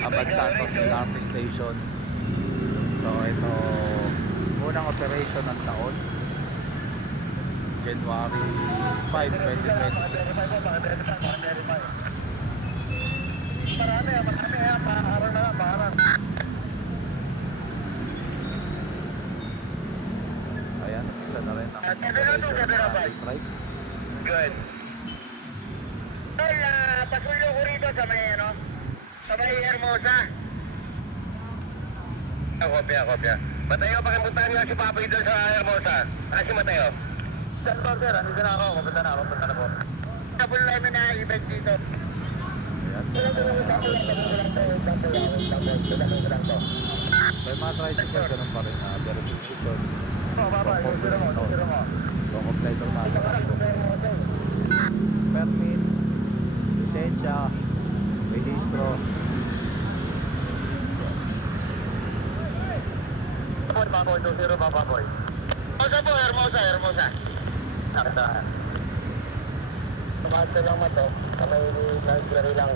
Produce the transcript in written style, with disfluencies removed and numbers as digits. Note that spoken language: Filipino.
Abad Santos LRT Station. So ito, unang operation ng taon, January 5, 2026. Marami, paharang na lang, paharang. Ayan, isa na rin ang operation ng mga trike. Good. Tol, pasulo ko rito sa may, sa may Hermosa. Kopya. Matayo, pakipuntahan nga si Papoy doon sa Hermosa. Si Matayo. Saan ba, sir? Andito na ako. Punta na po. Tapos namin na event dito. Ayan. May mga tricycle, ganun pa rin. Verification. Long of light or permit, lisensya, registro. Papoy, 20 Papoy. Hermosa. Nakita. Tumakas lang mato. Kamay library lang.